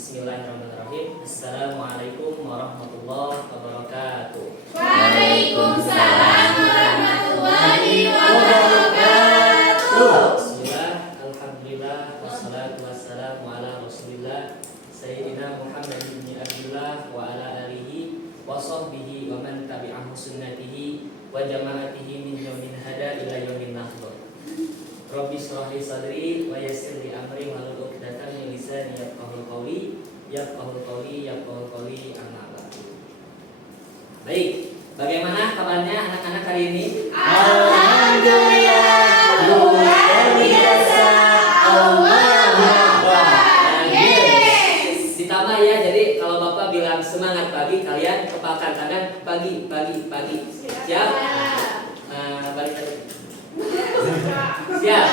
Bismillahirrahmanirrahim. Assalamualaikum warahmatullahi wabarakatuh. Waalaikumsalam warahmatullahi wabarakatuh. Bismillah, alhamdulillah, wassalatu wassalamu ala rasulillah Sayyidina Muhammad bin Abdullah wa ala alihi wa sahbihi wa man tabi'ahu sunnatihi wa jama'atihi min yawmin hada ila yawmin nahdar. Rabbi shrah li sadri wa yassir li amri wahlul 'uqdatam min lisani yafqahu qawli amma ba'du. Baik, bagaimana kabarnya anak-anak hari ini? Alhamdulillah, luar biasa. Allahu Akbar. Yes. Ditambah ya, jadi kalau Bapak bilang semangat pagi, kalian kepalkan tangan pagi. Siap? Balik lagi. Siap.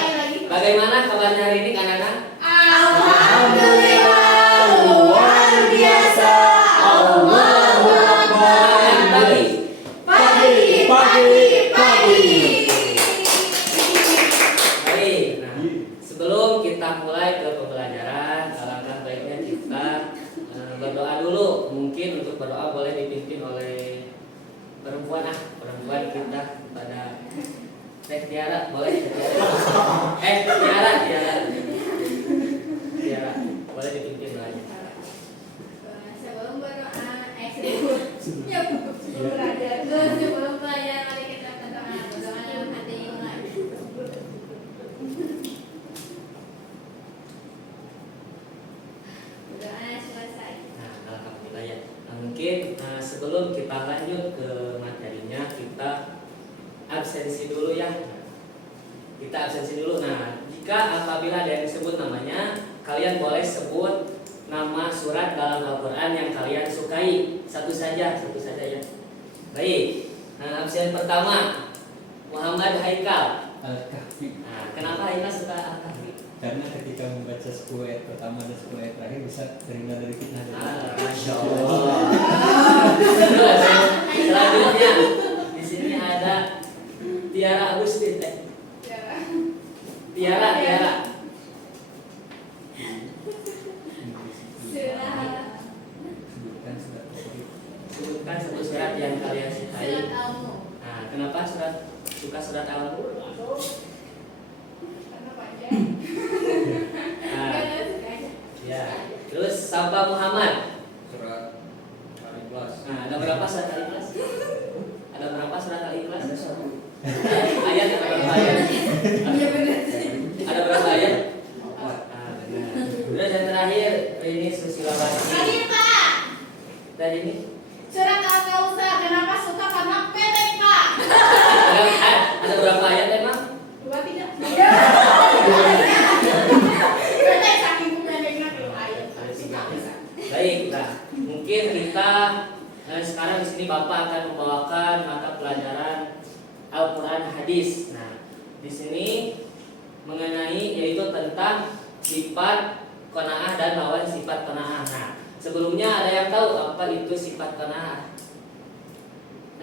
Bagaimana kabarnya hari ini anak-anak? Alhamdulillah, luar biasa. Allahu Akbar. Pagi. Baik. Nah, sebelum kita mulai ke pembelajaran, alangkah baiknya kita berdoa dulu. Mungkin untuk berdoa boleh dipimpin oleh perempuan kita pada Tiara, boleh Tiara, boleh dipimpin lagi. Sebelum berdoa, sebelum pelajaran mari kita berdoa dalam hati mulai. Berdoa selesai. Nah, alhamdulillah ya. Nah, mungkin sebelum kita lanjut ke materinya, kita absensi dulu ya. Nah, jika apabila ada yang disebut namanya, kalian boleh sebut nama surat dalam Al-Quran yang kalian sukai. Satu saja ya. Baik. Nah, absen pertama Muhammad Haikal. Al-Kahfi. Nah, kenapa Haikal suka Al-Kahfi? Karena ketika membaca 10 ayat pertama dan 10 ayat terakhir bisa terhindar dari fitnah. Masya Allah. Terus, selanjutnya di sini ada Tiara Agustin. Tiara. Sebutkan satu surat yang kalian sukai. Surat Al-Mulk. Nah, kenapa suka surat Al-Mulk? Karena panjang. Nah, ya. Terus Sapa Muhammad. Surat Al-Ikhlas. Nah, ada berapa surat Al-Ikhlas? Ada satu. Ayat ada berapa ayat? Iya benar. Ada berapa ayat? Empat. Nah, benar. Terus yang terakhir ini Susilawati. Tadi Pak, Dan ini surat Al-Kautsar kenapa suka karena pendek Pak? ada berapa ayat emang? 2 tidak. Iya. Pendek saking pendeknya belum ayat. Ada 3. Baik, nah, mungkin kita sekarang di sini Bapak akan membawakan mata pelajaran Al-Quran Hadis. Nah, di sini mengenai yaitu tentang sifat qanaah dan lawan sifat qanaah. Nah, sebelumnya ada yang tahu apa itu sifat qanaah?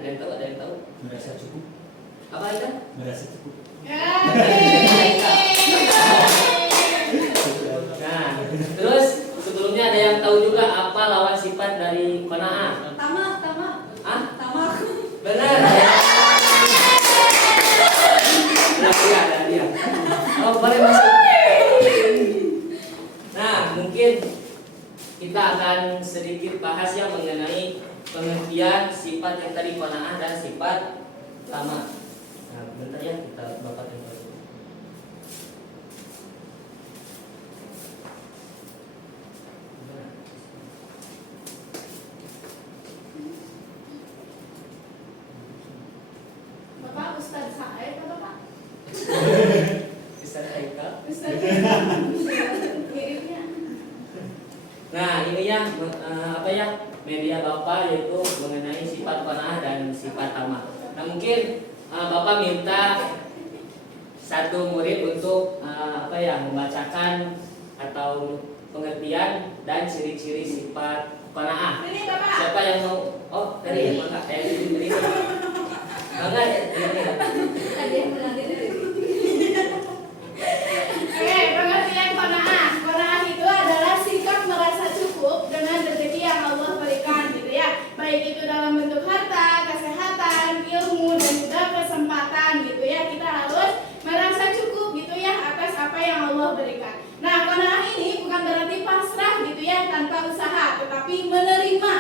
Ada yang tahu? Merasa cukup. Apa itu? Merasa cukup. Nah, terus sebelumnya ada yang tahu juga apa lawan sifat dari qanaah? Tamak. Benar. Ada dia. Oh, boleh masuk. Nah, mungkin kita akan sedikit bahas yang mengenai pengertian sifat yang tadi qanaah dan sifat tamak. Nah, bentar ya kita Bapak yang baru. Bapak Ustaz Said atau Pak? Ustaz Haikal. Ustaz miripnya. Nah, ini ya media Bapak yaitu mengenai sifat qanaah dan sifat tamak. Nah, mungkin Bapak minta satu murid untuk membacakan atau pengertian dan ciri-ciri sifat qanaah. Ini Bapak. Siapa yang mau? Oh, dari Bapak. Dari. Enggak, ini. Ada yang menanti dari. Oke, pengertian qanaah. Qanaah itu adalah sikap merasa cukup. pemberian tanpa usaha, tetapi menerima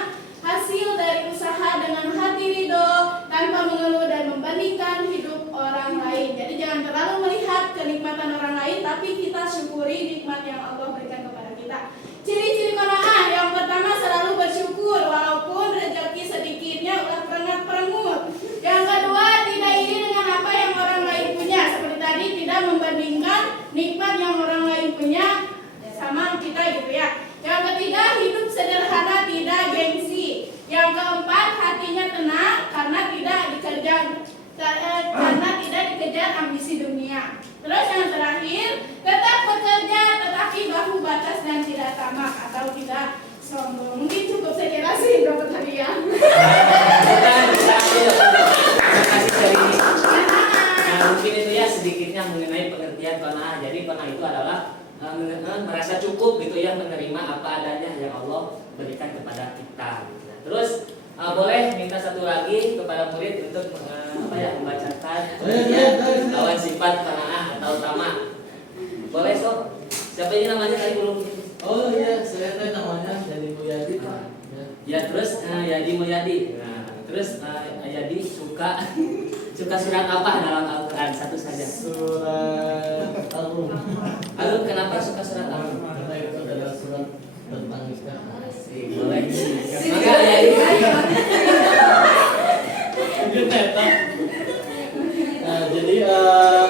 hasil dari usaha dengan hati ridho tanpa mengeluh dan membandingkan hidup orang lain. Jadi jangan terlalu melihat kenikmatan orang lain, tapi kita syukuri nikmat yang Allah berikan kepada kita. Ciri-ciri qanaah yang pertama, selalu bersyukur walaupun rezeki sedikitnya ulah perengat-perengut. Yang kedua, tidak iri dengan apa yang orang lain punya. Seperti tadi, tidak membandingkan nikmat yang orang lain punya sama kita gitu ya. Yang ketiga, hidup sederhana, tidak gengsi. Yang keempat, hatinya tenang karena tidak dikejar ambisi dunia. Terus yang terakhir, tetap bekerja tetapi bahu batas dan tidak tamak atau tidak sombong. Mungkin cukup saya jelasin dapat hadiah. Terima kasih dari ini. Nah, mungkin itu ya sedikitnya mengenai pengertian qanaah. Jadi qanaah itu adalah merasa cukup gitu ya, menerima apa adanya yang Allah berikan kepada kita. Nah, terus boleh minta satu lagi kepada murid untuk membacakan lawan sifat qanaah atau tamak. Boleh sob? Siapa ini namanya tadi belum? Oh iya, saya teh namanya Yadi Mulyadi Pak. Ya terus Yadi Mulyadi. Nah, terus Yadi suka surat apa dalam Al-Quran? Satu saja. Surat Al-Rum. Lalu kenapa suka surat Al-Rum? Karena itu adalah surat tentang nikah. Boleh. Maka Yadi. Nah, jadi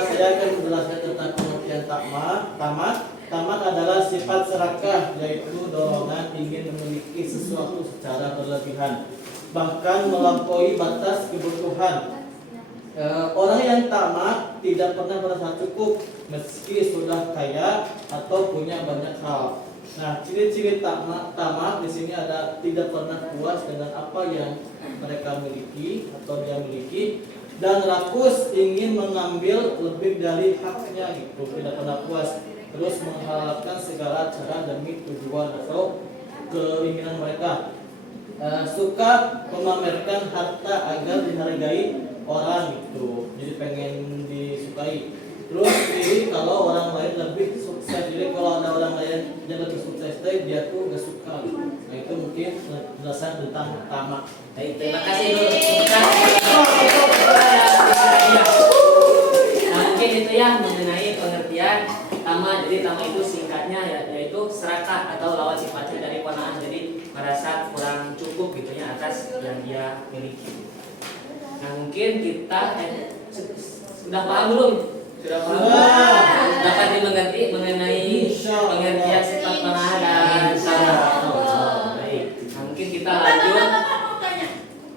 saya akan menjelaskan tentang pengertian tamak. Tamak adalah sifat serakah, yaitu dorongan ingin memiliki sesuatu secara berlebihan, bahkan melampaui batas kebutuhan. Orang yang tamak tidak pernah merasa cukup meski sudah kaya atau punya banyak hal. Nah, ciri-ciri tamak di sini ada tidak pernah puas dengan apa yang mereka miliki atau dia miliki, dan rakus ingin mengambil lebih dari haknya gitu, tidak pernah puas, terus menghalalkan segala cara demi tujuan atau keinginan mereka. Suka memamerkan harta agar dihargai orang gitu, jadi pengen disukai. Terus iri kalau orang lain lebih sukses, jadi kalau ada orang lain yang lebih sukses dia tuh gak suka gitu. Nah, itu mungkin penjelasan tentang tamak. Baik, terima kasih dulu. Nah, mungkin itu ya mengenai pengertian tamak. Jadi tamak itu singkatnya yaitu serakah atau lawan sifatnya dari qanaah. Jadi merasa kurang cukup gitu ya atas yang dia miliki. Nah, mungkin kita sudah paham belum? Sudah paham? Dapat dimengerti mengenai pengertian sifat qanaah dan tamak. Baik. Nah, mungkin kita lanjut.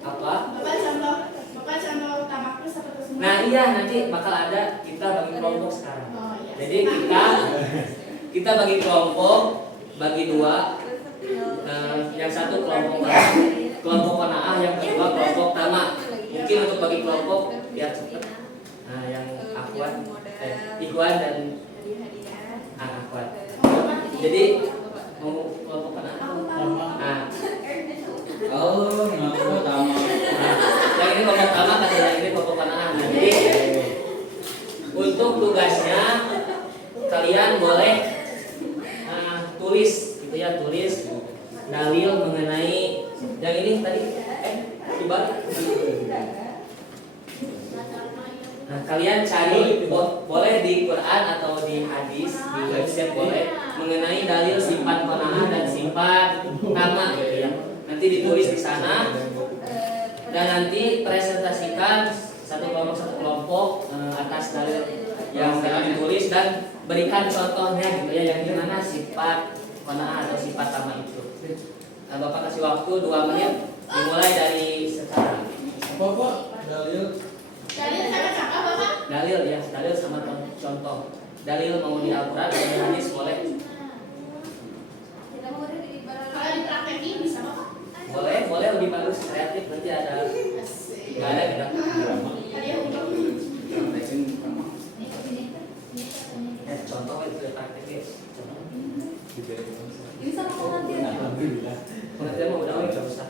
Apa? Bapak contoh tamaknya seperti semua. Nah iya, nanti bakal ada kita bagi kelompok sekarang. Oh, iya. Jadi kita bagi kelompok, bagi dua. Yang satu kelompok qanaah, yang kedua kelompok tamak. Mungkin untuk bagi kelompok biar cepat. Nah, yang Ikhwan dan Akhwat. Jadi mau kelompok qanaah. Nah, Oh, ngaku tamak. yang ini kelompok tamak atau yang ini kelompok qanaah. Nah, jadi untuk tugasnya kalian boleh tulis gitu ya, tulis dalil mengenai yang ini tadi dibalik. Nah, kalian cari boleh di Quran atau di hadis, di website boleh, mengenai dalil sifat qanaah dan sifat tamak gitu ya. Nanti ditulis di sana dan nanti presentasikan satu kelompok atas dalil yang telah ditulis dan berikan contohnya gitu ya, yang dimana sifat qanaah atau sifat tamak itu. Nah, Bapak kasih waktu 2 menit, dimulai dari sekarang. Apa Pak? Dalil. Dalil ya, dalil sama contoh. Dalil mau di Al-Quran atau di hadis boleh. Kalau dipraktekin bisa Bapak? Boleh lebih bagus, kreatif, nanti ada. Nggak ada kita. Hadiah untuk Contoh itu ya prakteknya. Contoh. Bisa ngomong nanti aja. Alhamdulillah. Pengertian mau udah nggak usah.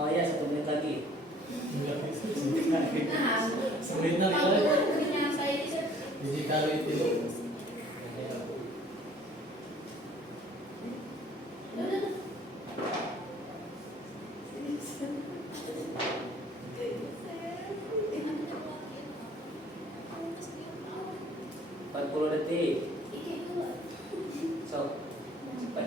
Oh iya, 1 menit lagi. Sebenarnya jadi kalau itu detik. So, cepat.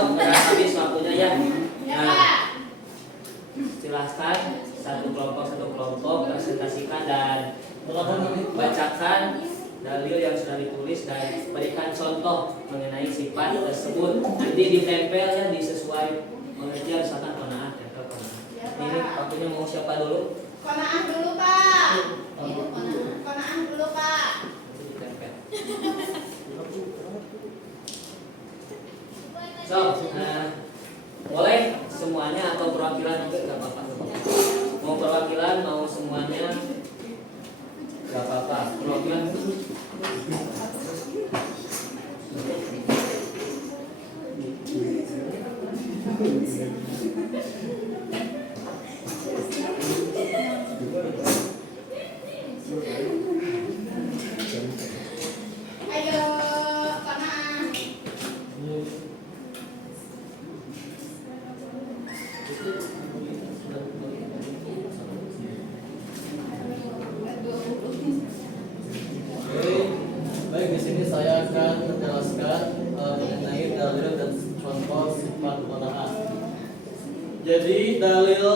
Udah habis waktunya ya. Nah, silahkan satu kelompok presentasikan dan bacakan dalil yang sudah ditulis dan berikan contoh mengenai sifat tersebut. Nanti ditempel ya sesuai pengertian misalkan qanaah ya atau qanaah. Ini waktunya mau siapa dulu? Qanaah dulu, Pak. Qanaah dulu, Pak. Nanti ditempel. So, boleh semuanya atau perwakilan juga nggak apa-apa. Mau perwakilan mau semuanya nggak apa-apa. Perwakilan. Ayo, Qanaah. Baik, di sini saya akan menjelaskan mengenai dalil dan contoh sifat qanaah. Jadi dalil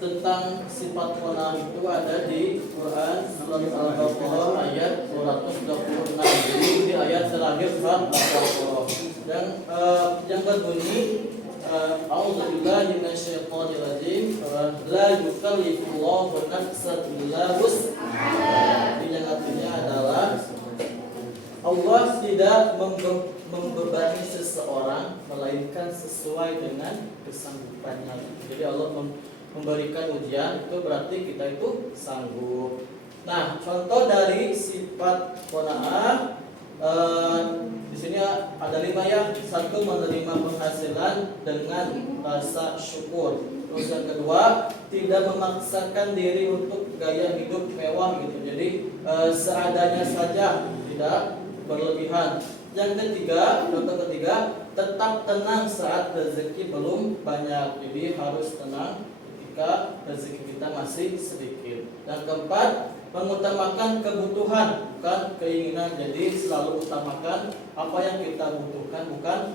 tentang sifat qanaah itu ada di Quran surat Al-Baqarah ayat 226. Jadi di ayat terakhir surat Al-Baqarah. Dan yang berbunyi A'udzubillahi minasyaitonir rajim. La yukallifullahu nafsan illa wus'aha. Yang artinya adalah Allah tidak membebani seseorang melainkan sesuai dengan kesanggupannya. Jadi Allah memberikan ujian itu berarti kita itu sanggup. Nah, contoh dari sifat qanaah di sini ada 5 ya. 1, menerima penghasilan dengan rasa syukur. Terus yang kedua, tidak memaksakan diri untuk gaya hidup mewah gitu. Jadi seadanya saja, tidak berlebihan. Yang ketiga, contoh ketiga, tetap tenang saat rezeki belum banyak. Jadi harus tenang ketika rezeki kita masih sedikit. Yang keempat, mengutamakan kebutuhan bukan keinginan. Jadi selalu utamakan apa yang kita butuhkan, bukan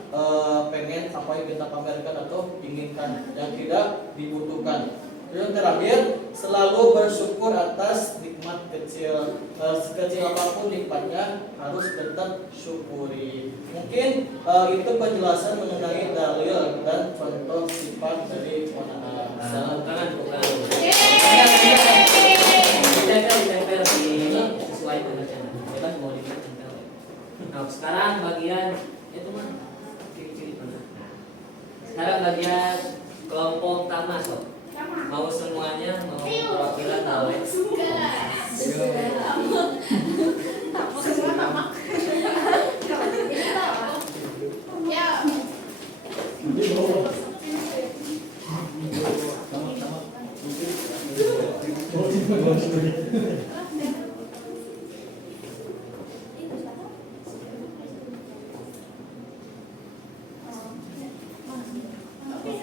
pengen apa yang kita pamerkan atau inginkan yang tidak dibutuhkan. Yang terakhir, selalu bersyukur atas nikmat kecil. Sekecil apapun nikmatnya harus tetap syukuri. Mungkin itu penjelasan mengenai dalil dan contoh sifat dari qanaah. Bukan. Ditempel sesuai pembacaan. Bebas mau ditempel. Nah, sekarang bagian itu mah ciri-ciri mana? Sekarang bagian kelompok tamas loh. Mau semuanya, mau perwakilan tahu. Semua tamak. Ya.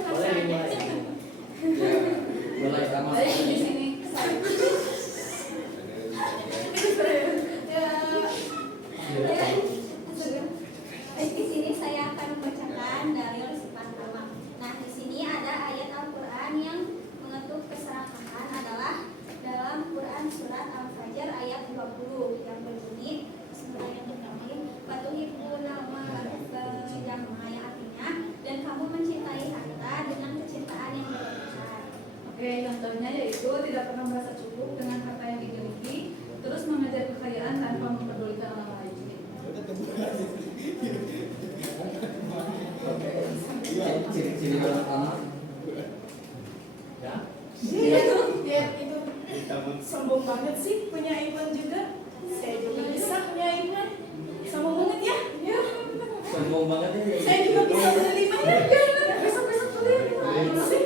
Boleh dimulai. Mulai tamat. Di sini saya akan membacakan dalil sifat tamak. Nah, di sini ada ayat Al-Qur'an yang mengetuk keserakahan adalah dalam Quran surat Al-Fajr ayat 20 yang berbunyi Bismillahirrahmanirrahim. Fatuhibbuna ma jam'a, yang artinya dan kamu mencintai harta dengan kecintaan yang berlebihan. Oke, contohnya yaitu tidak pernah merasa cukup dengan harta yang dimiliki, terus mengejar kekayaan tanpa mempedulikan orang lain. Ciri-ciri orang tamat. Ya. Dia itu sombong banget sih, punya iman juga. Saya juga bisa punya iman. Sombong banget ya. Ya. Sombong banget ya. Saya juga bisa menerima ya. Besok-besok boleh. Sih.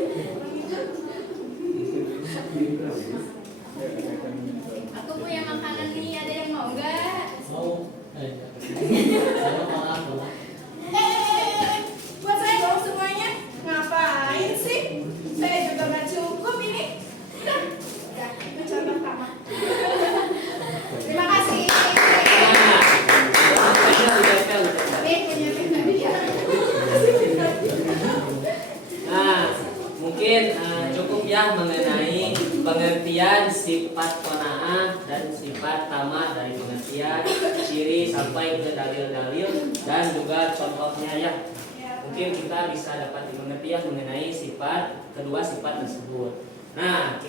Aku punya makanan nih, ada yang mau enggak? Mau? Saya maaf. Buat saya dong semuanya. Ngapain sih? Saya juga nggak cukup ini. Udah. Ya, itu contoh tamak. Terima kasih. Ini punya pena dia. Nah, mungkin cukup ya mengenai pengertian sifat qanaah dan sifat tamak dari pengertian ciri sampai ke dalil-dalil dan juga contohnya ya. Mungkin kita bisa dapat dimengerti ya mengenai sifat kedua sifat tersebut. Nah,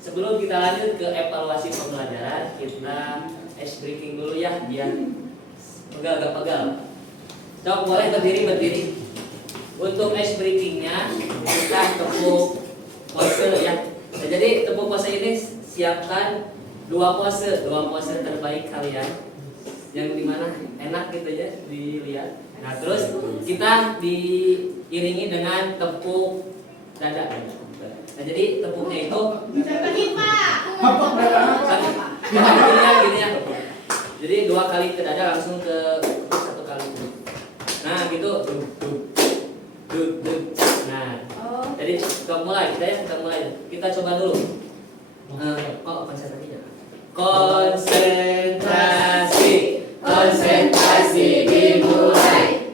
sebelum kita lanjut ke evaluasi pembelajaran, kita ice breaking dulu ya biar pegal. Coba boleh berdiri. Untuk ice breakingnya kita tepuk pose ya. Nah, jadi tepuk pose ini siapkan dua pose terbaik kalian yang dimana enak gitu ya dilihat. Nah, terus kita diiringi dengan tepuk dada. Nah, jadi tepuknya itu Contohin Pak. gini ya. Jadi 2 kali ke dada langsung ke 1 kali. Nah, gitu. Duk. Nah, jadi kita mulai. Kita coba dulu. Konsentrasi dimulai.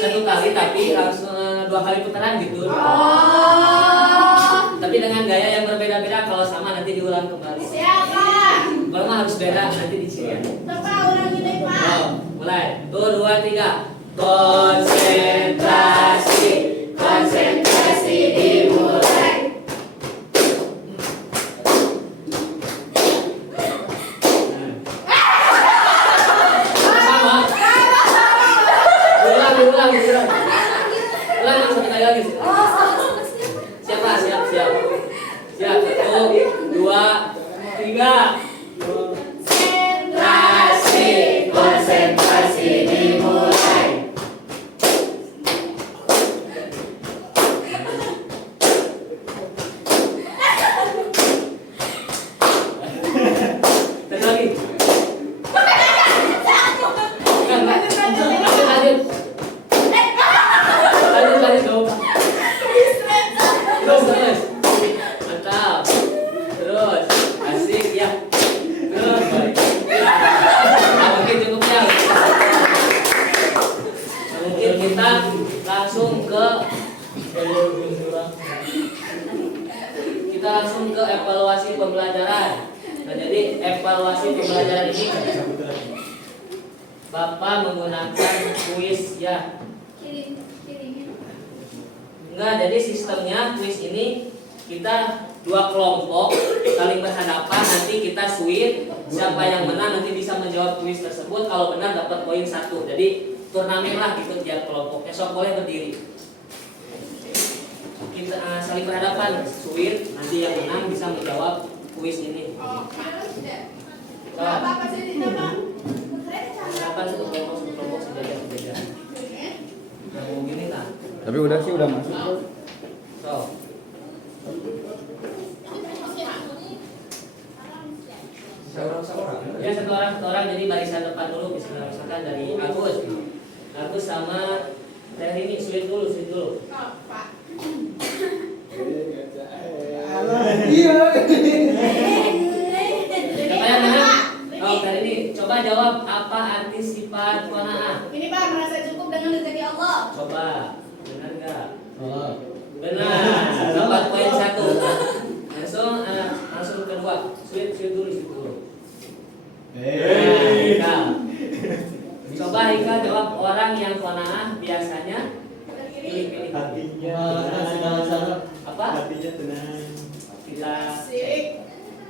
Satu kali tapi langsung 2 kali putaran gitu. Tapi dengan gaya yang berbeda-beda. Kalau sama nanti diulang kembali. Siapa? Kalau mah harus beda nanti dicirian. Coba ulang ini Pak. Mulai. 1, 2, 3. Konsentrasi dimulai. Sama. Ulang langsung sekali lagi. Siap. 1, 2, 3. Konsentrasi dimulai. evaluasi pembelajaran. Nah, jadi evaluasi pembelajaran ini Bapak menggunakan kuis ya. Kirim. Enggak, jadi sistemnya kuis ini kita 2 kelompok saling berhadapan, nanti kita switch, siapa yang menang nanti bisa menjawab kuis tersebut, kalau benar dapat poin 1. Jadi turnamen lah gitu tiap kelompok. Esok boleh berdiri. Kita saling berhadapan, switch, nanti yang menang bisa menjawab kuis ini. Oh, So, apa sih di nama? berhadapan satu kelompok sejajar. Nah, mau gini lah. Tapi udah sih udah masuk. So, ya satu orang jadi barisan depan dulu, misalkan dari Agus sama Teh ini sulit dulu. Oh, Pak. Siapa yang menang? Oh, Teh ini coba jawab apa arti sifat qanaah? Ini Pak, merasa cukup dengan rezeki Allah. Coba, benar nggak? Salah. Benar, dapat poin 1. Langsung kedua, sulit dulu. Ika. Coba Ika jawab orang yang qanaah biasanya pilih. Segala cara. Apa? Hatinya tenang. Kita. Asik.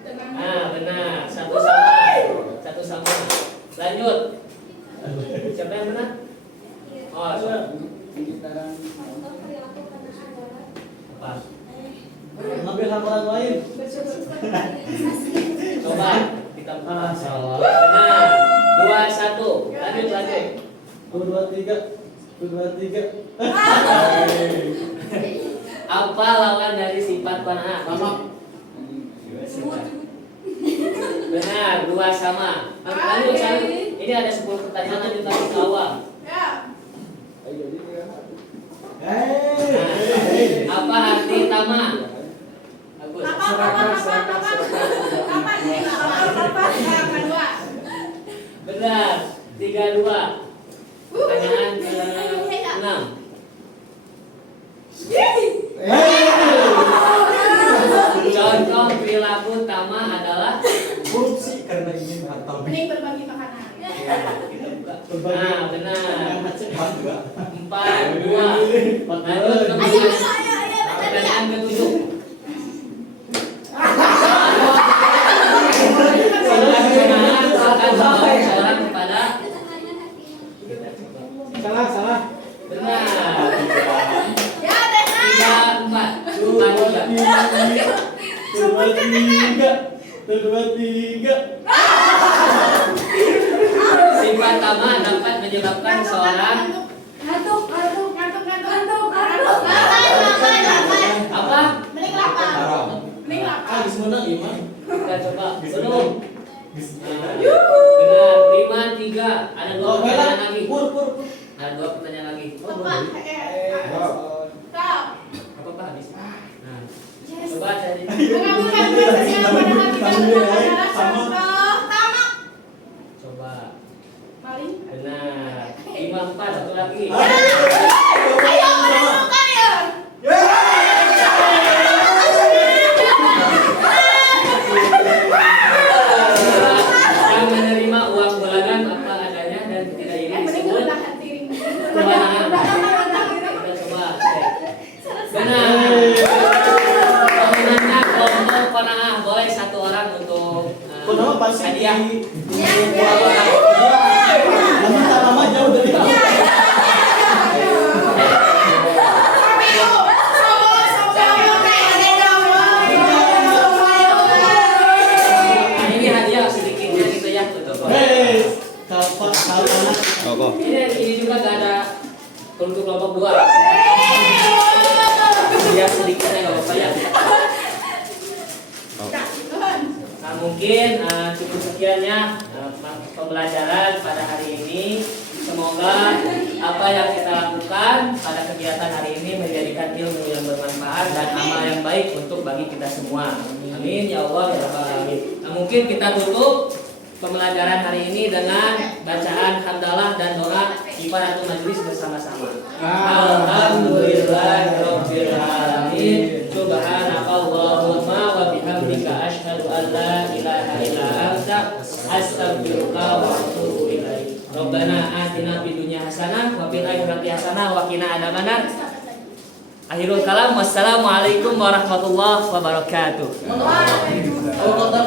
Tenang. Benar. Satu sama. Lanjut. Siapa yang menang? Oh, Sekitaran Contoh perilaku qanaah adalah apa? Ngambil hak orang lain. Coba kita Salah. benar. 2-1. Lanjut. 2, 3. Apa lawan dari sifat qanaah? Tamak. Benar, 2 sama. Lanjut. Ini ada 10 pertanyaan lanjut lagi ke awal. Ya. Apa arti tamak? Bagus. Apa ini? Apa? Kedua. Benar. 3-2. Pertanyaan ke-6. Contoh perilaku tamak adalah korupsi karena ingin harta. Mending berbagi makanan. kita buka. Benar. 4-2. Lanjut ke pertanyaan ke-7. Seorang kepada Salah. benar. Ya, Dena. 3-4. Sifat tamak dapat menyebabkan seorang Ngantuk. apa? Mending lapar. Habis menang Iman. Kita coba belum. Benar. 5-3. Ada 2 pertanyaan lagi. Ada 2 pertanyaan lagi. Tepat. Stop. Apa Pak habis? Nah, coba cari. Mengabulkan proses yang pada hati dan adalah contoh tamak. Coba. Maling. Benar. 5-4. Satu lagi. Ayo menentukan ya. Yang menerima uang bulanan apa adanya dan tidak ini Mending disebut menahan diri. kemenangan. Kita coba cek. Benar. Pemenangnya kelompok qanaah. Boleh 1 orang untuk Kenapa pasti hadiah. Nama jauh dari kamu. Nah, ini hadiah sedikitnya gitu ya untuk Oh, ini juga gak ada untuk kelompok 2. Hadiah sedikitnya nggak apa-apa ya. Nah, mungkin cukup sekiannya pembelajaran pada hari ini. Semoga apa yang kita lakukan pada kegiatan hari ini menjadikan ilmu yang bermanfaat dan amal yang baik untuk bagi kita semua. Amin ya Allah ya Rabbal Alamin. Nah, mungkin kita tutup pembelajaran hari ini dengan bacaan hamdalah dan doa ibadah majelis bersama-sama. Alhamdulillahirabbil alamin. Subhanakallahumma wa bihamdika asyhadu Astaghfiruka wa atubu ilaik. Rabbana atina fid dunya hasanah wa fil akhirati hasanah wa qina adzabannar. Akhirul kalam, wassalamualaikum warahmatullahi wabarakatuh. Oh, kota